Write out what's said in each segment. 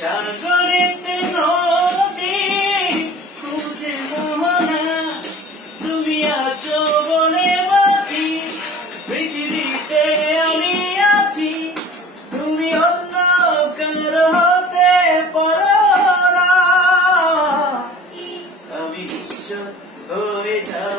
সাগরেতে নদী খুঁজে মোহনা তুমি আছো বলে বাঁচি, পৃথিবীতে আমি আছি। তুমি অন্য কারও হতে পারো না। আমি বিশ্ব হয়ে যাব।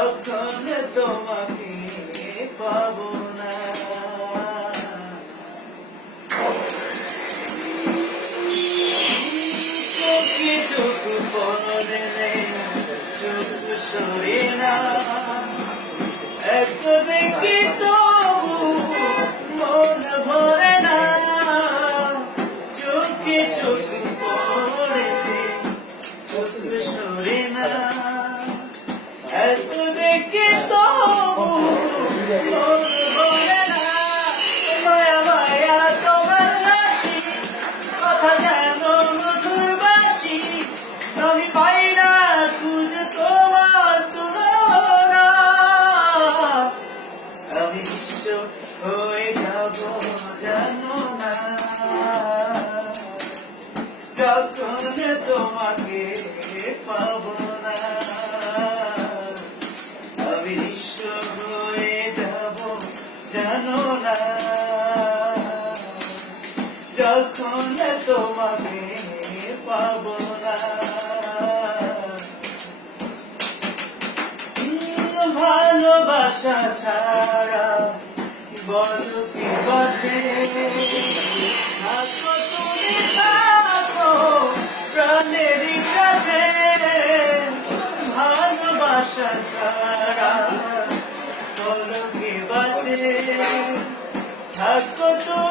যখন তোমাকে পাব না। চোখে চোখ পড়ে চোখ সরে না। এত দেখি তবু বিশ্ব হয়ে যাব জানো না যখন তোমাকে পাবো না হয়ে যাব জানো না যখন তোমাকে পাবো না ভালোবাসা ছাড়া বলো কি বাজে থাকো ভালোবাসা ছাড়া তোর কি বাজে থাকো তুমি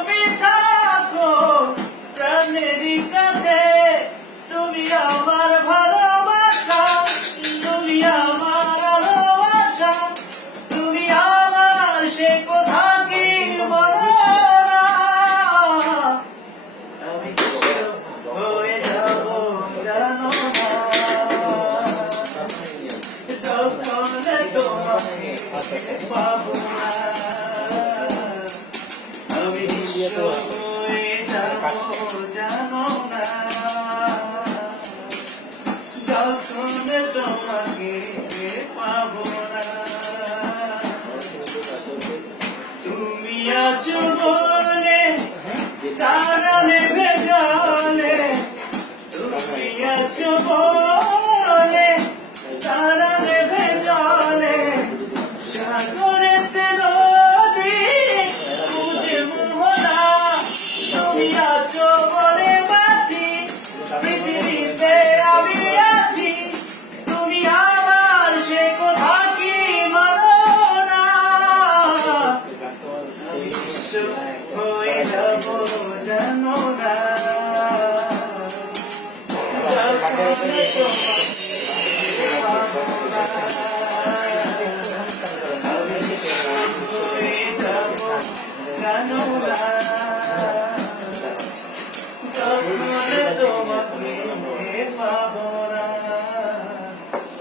পাবো না আমি হয়ে যাব জানো না। যখন তোমাকে পাবো না। তুমি আছো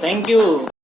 থ্যাংক ইউ